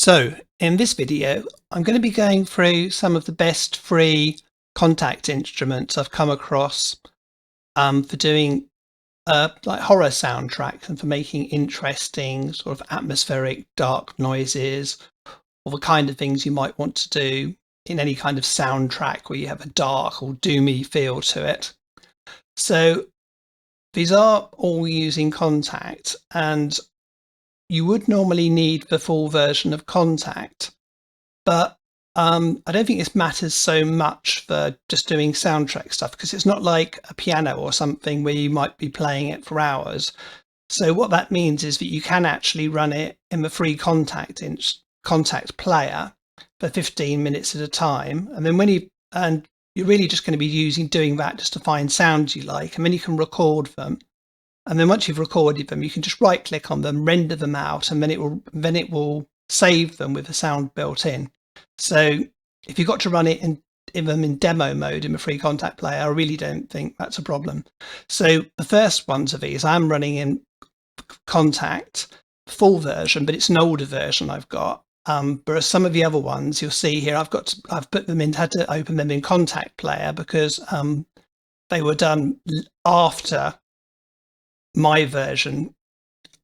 So in this video, I'm going to be going through some of the best free Kontakt instruments I've come across for doing like horror soundtracks and for making interesting sort of atmospheric dark noises, or the kind of things you might want to do in any kind of soundtrack where you have a dark or doomy feel to it. So these are all using Kontakt, and you would normally need the full version of Kontakt, but I don't think this matters so much for just doing soundtrack stuff, because it's not like a piano or something where you might be playing it for hours. So what that means is that you can actually run it in the free Kontakt Player for 15 minutes at a time, and then you're really just going to be doing that just to find sounds you like, and then you can record them. And then once you've recorded them, you can just right click on them, render them out, and then it will save them with the sound built in. So if you've got to run it in demo mode in the free Kontakt Player, I really don't think that's a problem. So the first ones of these I'm running in Kontakt full version, but it's an older version I've got. Whereas some of the other ones you'll see here, I've had to open them in Kontakt Player because they were done after my version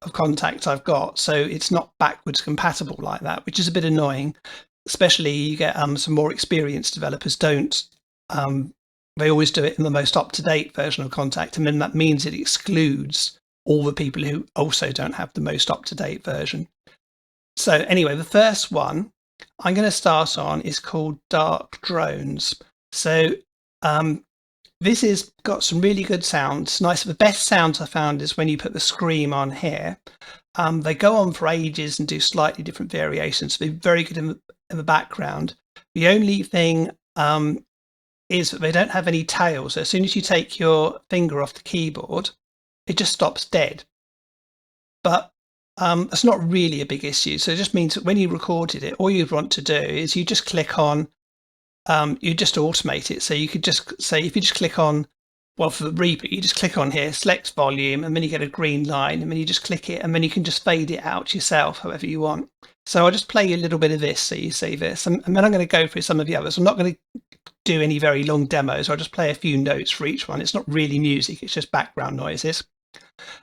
of Kontakt I've got, so it's not backwards compatible like that, which is a bit annoying. Especially you get some more experienced developers don't. They always do it in the most up-to-date version of Kontakt, and then that means it excludes all the people who also don't have the most up-to-date version. So anyway, the first one I'm going to start on is called Dark Drones. So this has got some really good sounds. Nice. The best sounds I found is when you put the scream on here. They go on for ages and do slightly different variations. So they're very good in the background. The only thing is that they don't have any tail. So as soon as you take your finger off the keyboard, it just stops dead. But that's not really a big issue. So it just means that when you recorded it, all you'd want to do is you just click on, you just automate it. So you could just say, if you just click on, well, for the reboot, you just click on here, select volume, and then you get a green line, and then you just click it, and then you can just fade it out yourself, however you want. So I'll just play you a little bit of this so you see this, and then I'm going to go through some of the others. I'm not going to do any very long demos. I'll just play a few notes for each one. It's not really music, it's just background noises.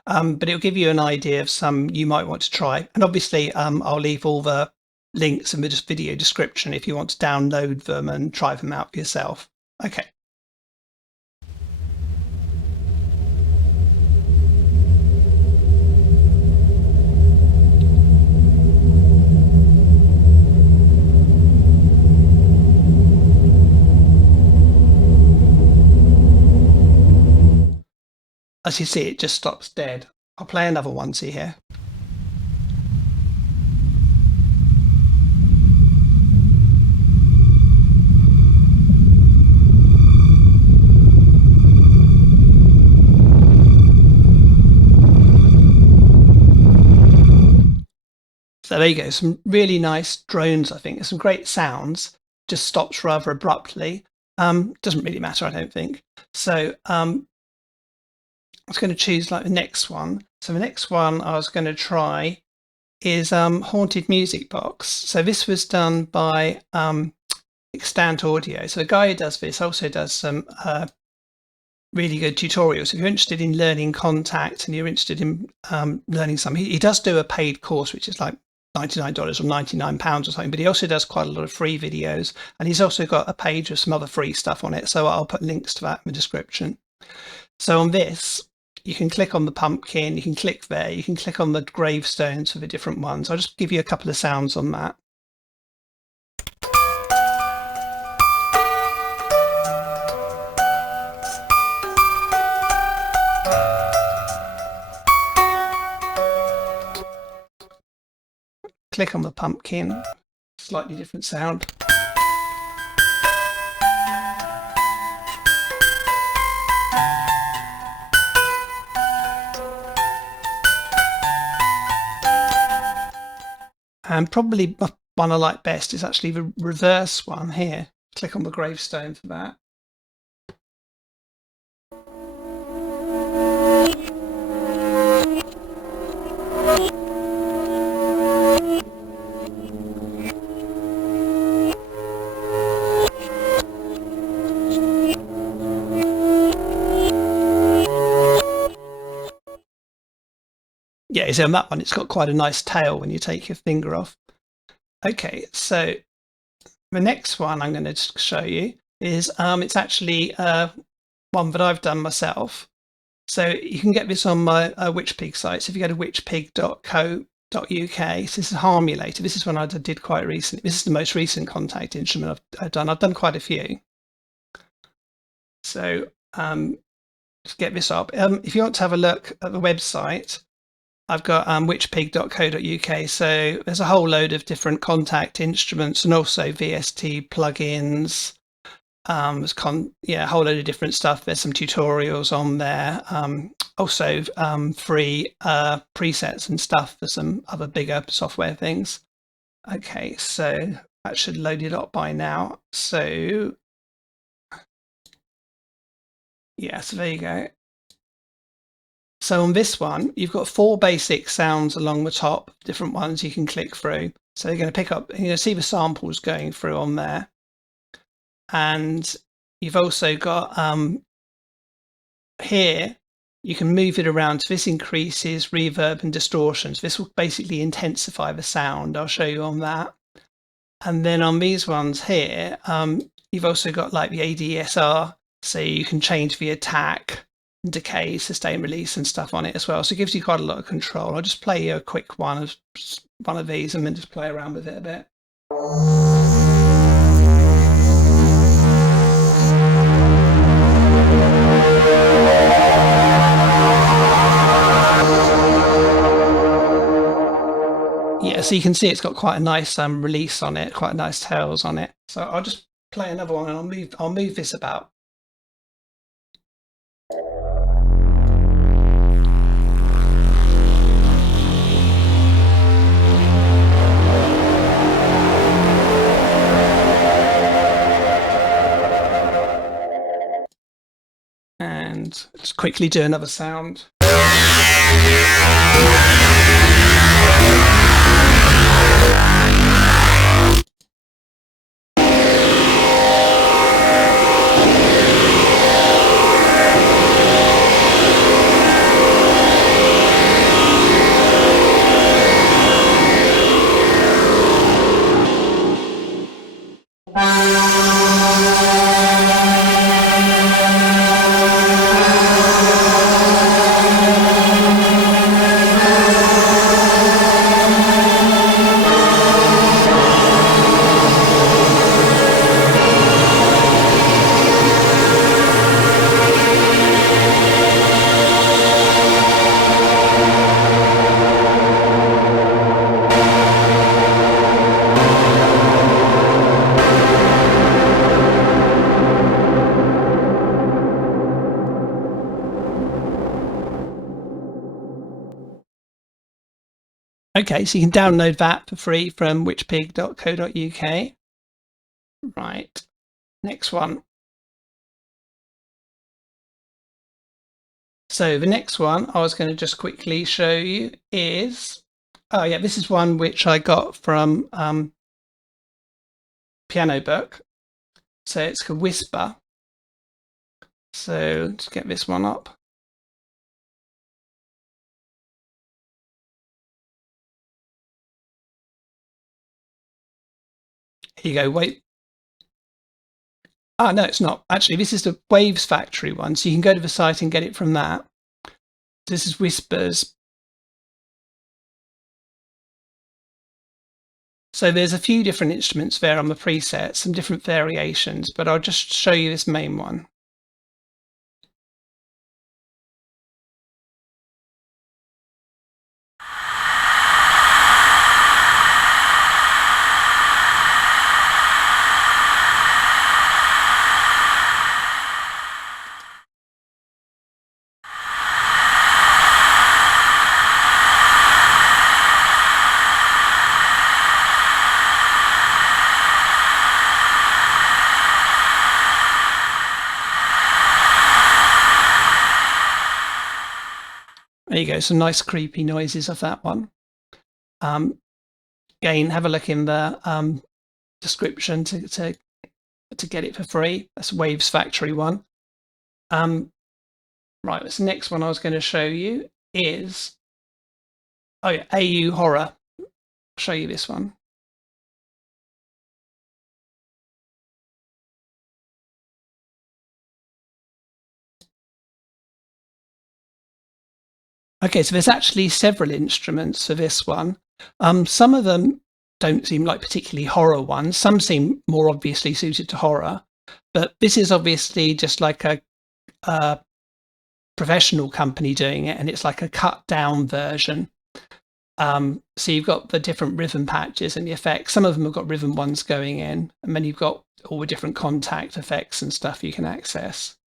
But it'll give you an idea of some you might want to try. And obviously, I'll leave all the links in the video description if you want to download them and try them out for yourself. Okay. As you see, it just stops dead. I'll play another one, see here. So there you go, some really nice drones, I think. There's some great sounds, just stops rather abruptly. Doesn't really matter, I don't think. So I was going to choose like the next one. So the next one I was going to try is Haunted Music Box. So this was done by Extant Audio. So the guy who does this also does some really good tutorials. If you're interested in learning Kontakt and you're interested in learning some, he does do a paid course, which is like $99 or £99 or something, but he also does quite a lot of free videos, and he's also got a page with some other free stuff on it, so I'll put links to that in the description. So on this, you can click on the pumpkin, you can click there, you can click on the gravestones for the different ones. I'll just give you a couple of sounds on that. Click on the pumpkin, slightly different sound. And probably the one I like best is actually the reverse one here. Click on the gravestone for that. Yeah, so on that one, it's got quite a nice tail when you take your finger off. Okay, so the next one I'm going to show you is it's actually one that I've done myself. So you can get this on my WitchPig site. So if you go to witchpig.co.uk, so this is Harmulator. This is one I did quite recently. This is the most recent Kontakt instrument I've done. I've done quite a few. So let's get this up. If you want to have a look at the website, I've got witchpig.co.uk. So there's a whole load of different Kontakt instruments and also VST plugins. There's a whole load of different stuff. There's some tutorials on there. Also free presets and stuff for some other bigger software things. Okay, so that should load it up by now. So yeah, so there you go. So on this one, you've got 4 basic sounds along the top, different ones you can click through. So you're going to pick up, you're going to see the samples going through on there. And you've also got here, you can move it around. So this increases reverb and distortions. This will basically intensify the sound. I'll show you on that. And then on these ones here, you've also got like the ADSR. So you can change the attack, decay, sustain, release and stuff on it as well. So it gives you quite a lot of control. I'll just play you a quick one of these and then just play around with it a bit. Yeah, so you can see it's got quite a nice release on it, quite a nice tails on it. So I'll just play another one and I'll move this about. And just quickly do another sound. Okay, so you can download that for free from witchpig.co.uk. Right, next one. So the next one I was going to just quickly show you is, oh yeah, this is one which I got from Piano Book. So it's called Whisper. So let's get this one up. Here you go, wait. Ah, no, it's not. Actually, this is the Waves Factory one. So you can go to the site and get it from that. This is Whispers. So there's a few different instruments there on the preset, some different variations, but I'll just show you this main one. There you go, some nice creepy noises of that one. Again, have a look in the description to get it for free. That's Waves Factory one. Right, this next one I was going to show you is Oh yeah, AU horror. I'll show you this one. Okay, so there's actually several instruments for this one. Some of them don't seem like particularly horror ones. Some seem more obviously suited to horror, but this is obviously just like a professional company doing it, and it's like a cut down version. So you've got the different rhythm patches and the effects. Some of them have got rhythm ones going in, and then you've got all the different Kontakt effects and stuff you can access.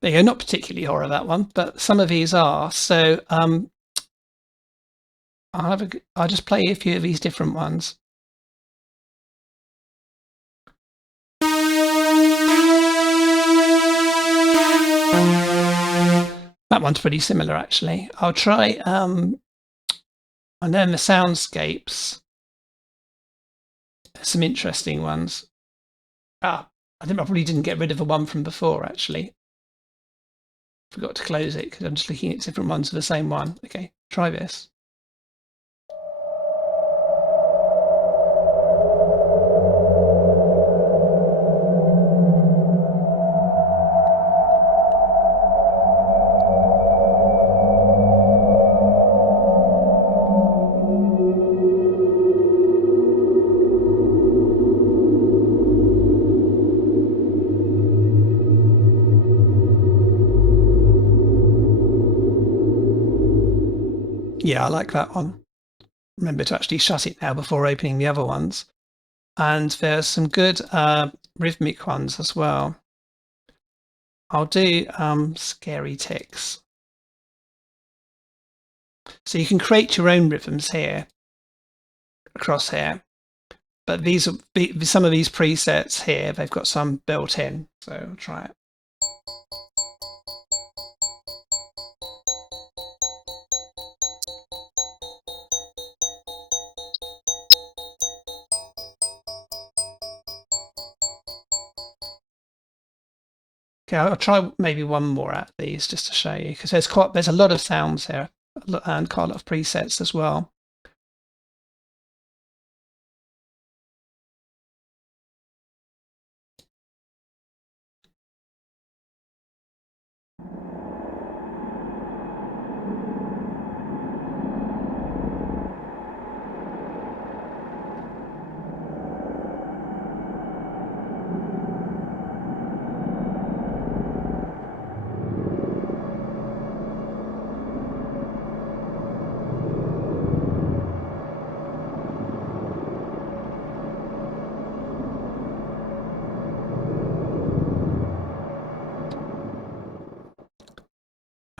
There you go, not particularly horror, that one, but some of these are. So I'll just play a few of these different ones. That one's pretty similar, actually. I'll try, and then the soundscapes. Some interesting ones. I think I probably didn't get rid of the one from before, actually. Forgot to close it because I'm just looking at different ones of the same one. Okay, try this. Yeah, I like that one. Remember to actually shut it now before opening the other ones. And there's some good rhythmic ones as well. I'll do scary ticks. So you can create your own rhythms here, across here. But these are some of these presets here, they've got some built in. So I'll try it. Okay, I'll try maybe one more out of these just to show you, because there's a lot of sounds here and quite a lot of presets as well.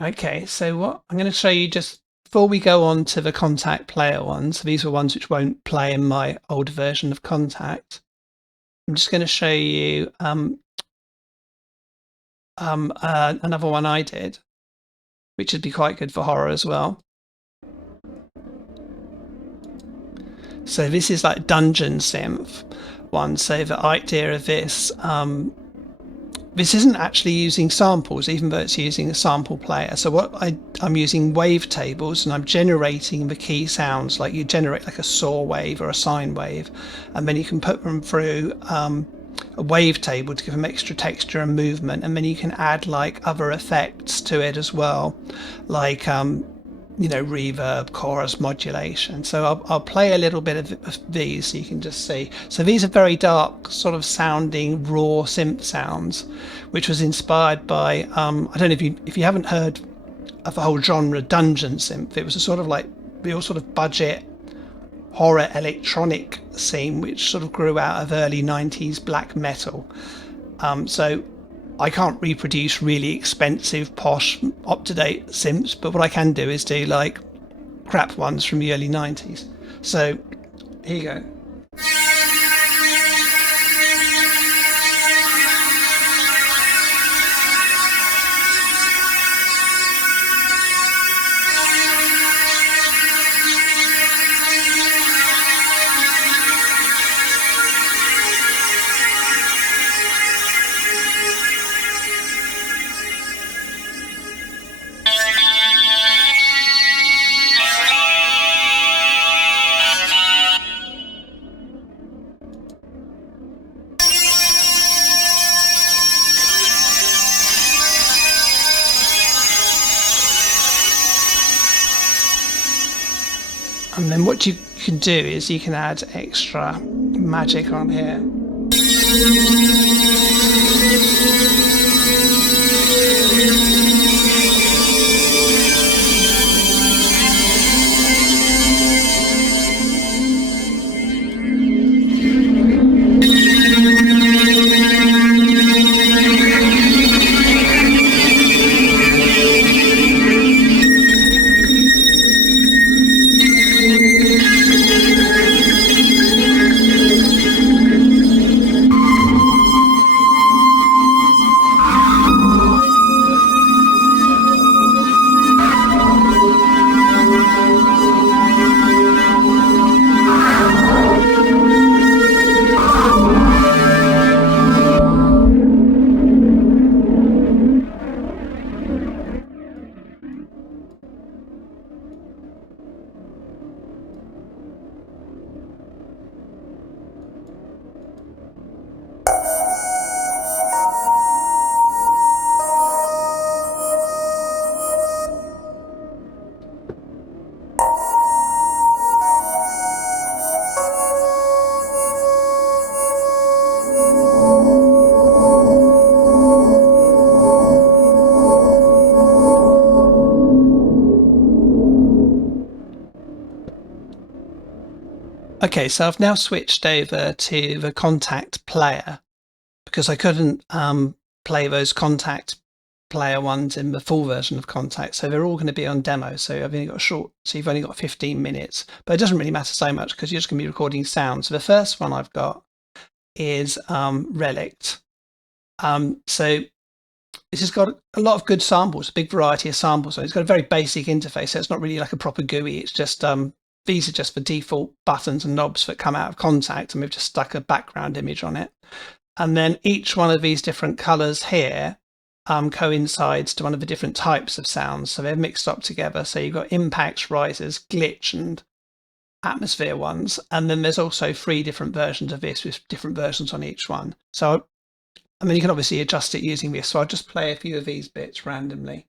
Okay, so what I'm going to show you just before we go on to the Kontakt Player ones, these are ones which won't play in my older version of Kontakt. I'm just going to show you another one I did, which would be quite good for horror as well. So this is like dungeon synth one. So the idea of this, this isn't actually using samples, even though it's using a sample player. So what I'm using wavetables, and I'm generating the key sounds, like you generate like a saw wave or a sine wave, and then you can put them through a wavetable to give them extra texture and movement, and then you can add like other effects to it as well, like reverb, chorus, modulation. So I'll play a little bit of these so you can just see. So these are very dark, sort of sounding raw synth sounds, which was inspired by I don't know if you haven't heard of the whole genre dungeon synth. It was a sort of like real sort of budget horror electronic scene which sort of grew out of early 90s black metal. So I can't reproduce really expensive, posh, up-to-date synths, but what I can do is do like crap ones from the early 90s. So here you go. And then what you can do is you can add extra magic on here. Okay, so I've now switched over to the Kontakt Player because I couldn't play those Kontakt Player ones in the full version of Kontakt, so they're all going to be on demo. So I've only got so you've only got 15 minutes, but it doesn't really matter so much because you're just going to be recording sound. So the first one I've got is Redux. So this has got a lot of good samples, a big variety of samples. So it's got a very basic interface. So it's not really like a proper GUI. It's just these are just the default buttons and knobs that come out of Kontakt, and we've just stuck a background image on it. And then each one of these different colors here coincides to one of the different types of sounds. So they're mixed up together. So you've got impacts, rises, glitch, and atmosphere ones. And then there's also 3 different versions of this with different versions on each one. So, I mean, you can obviously adjust it using this. So I'll just play a few of these bits randomly.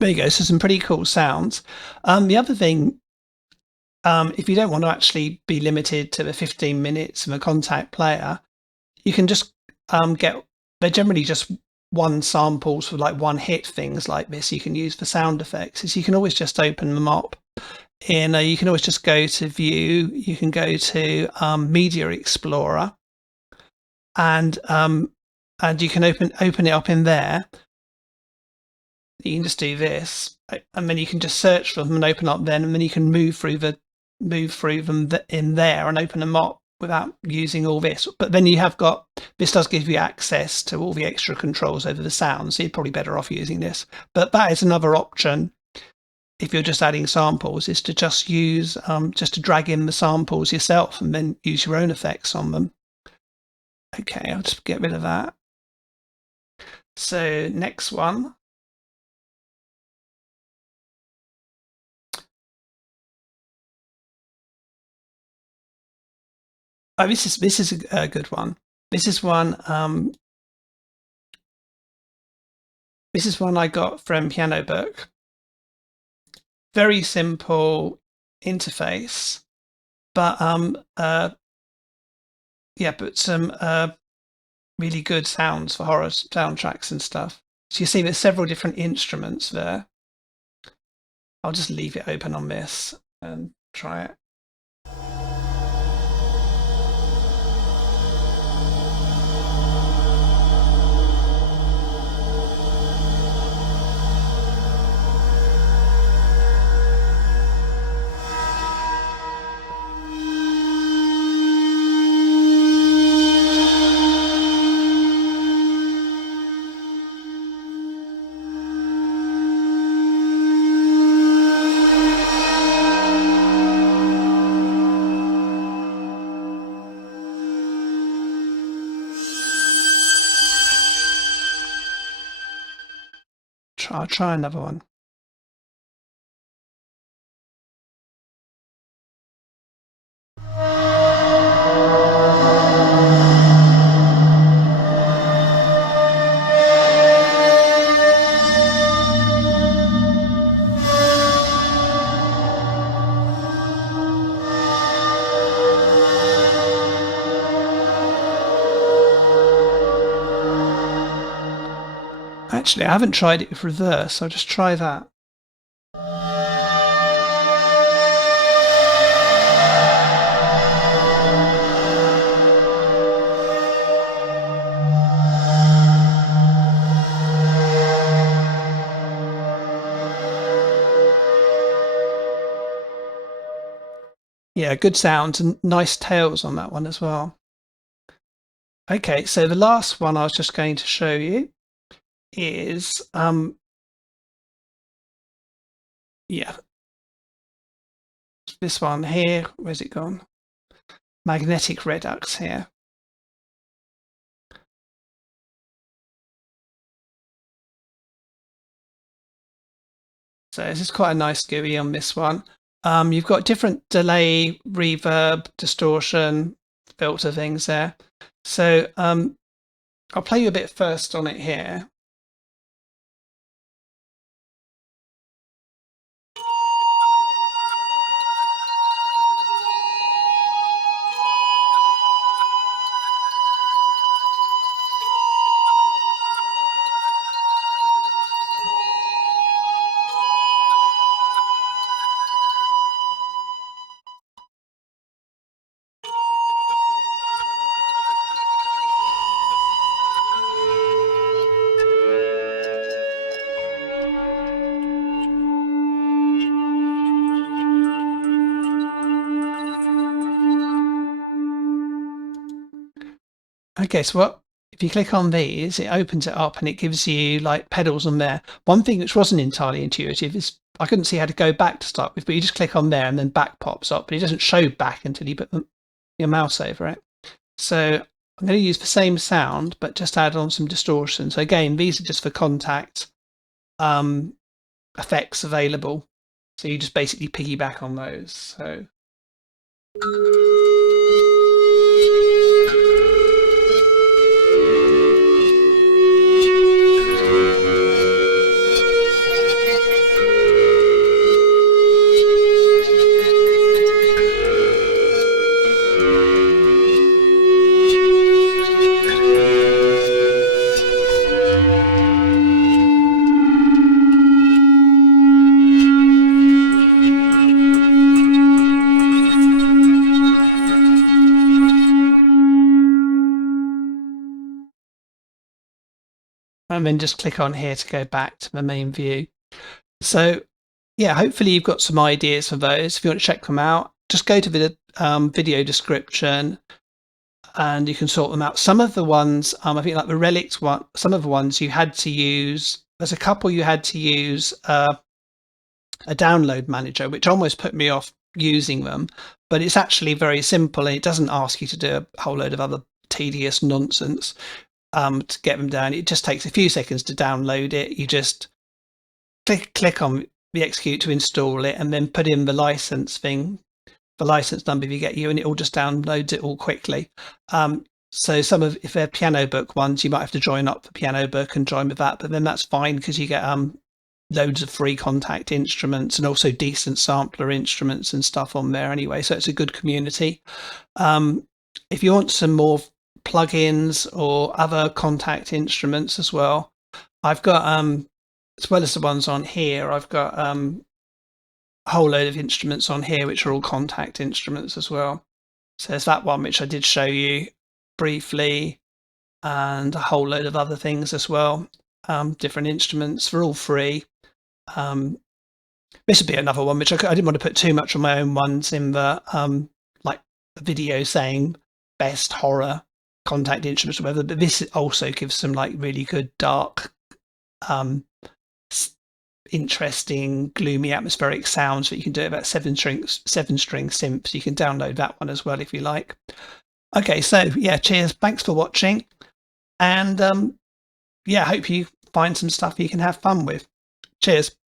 There you go, so some pretty cool sounds. The other thing, if you don't want to actually be limited to the 15 minutes of a Kontakt Player, you can just they're generally just one samples for like one hit things like this you can use for sound effects. Is you can always just open them up in you can always just go to View, you can go to Media Explorer, and you can open it up in there. You can just do this, and then you can just search for them and open up then, and then you can move through them in there and open them up without using all this. But then you have got, this does give you access to all the extra controls over the sound, so you're probably better off using this. But that is another option if you're just adding samples, is to just use just to drag in the samples yourself and then use your own effects on them. Okay, I'll just get rid of that. So next one. Oh, this is a good one. This is one I got from Piano Book. Very simple interface, but yeah, but some really good sounds for horror soundtracks and stuff. So you see there's several different instruments there. I'll just leave it open on this and try it. I'll try another one. Actually, I haven't tried it with reverse. I'll just try that. Yeah, good sounds and nice tails on that one as well. Okay, so the last one I was just going to show you is yeah, this one here. Where's it gone? Magnetic Redux here. So this is quite a nice GUI on this one. You've got different delay, reverb, distortion, filter things there. So I'll play you a bit first on it here. Okay, so if you click on these, it opens it up and it gives you like pedals on there. One thing which wasn't entirely intuitive is I couldn't see how to go back to start with, but you just click on there and then back pops up, but it doesn't show back until you put your mouse over it. So I'm going to use the same sound, but just add on some distortion. So again, these are just for Kontakt effects available. So you just basically piggyback on those. So. And then just click on here to go back to the main view. So yeah, hopefully you've got some ideas for those. If you want to check them out, just go to the video description and you can sort them out. Some of the ones, I think like the Relics one, some of the ones you had to use, there's a couple you had to use a download manager, which almost put me off using them, but it's actually very simple and it doesn't ask you to do a whole load of other tedious nonsense. To get them down. It just takes a few seconds to download it. You just click on the execute to install it and then put in the license thing, the license number you get you, and it all just downloads it all quickly. So if they're piano book ones, you might have to join up the piano book and join with that, but then that's fine because you get loads of free Kontakt instruments and also decent sampler instruments and stuff on there anyway. So it's a good community. If you want some more plugins or other Kontakt instruments as well, I've got as well as the ones on here, I've got a whole load of instruments on here which are all Kontakt instruments as well. So there's that one which I did show you briefly, and a whole load of other things as well. Different instruments, they're all free. This would be another one which I didn't want to put too much on my own ones in the like the video saying best horror Kontakt instruments or whatever, but this also gives some like really good dark interesting gloomy atmospheric sounds that you can do about 7-string synths. You can download that one as well if you like. Okay, so yeah, cheers, thanks for watching, and yeah, hope you find some stuff you can have fun with. Cheers.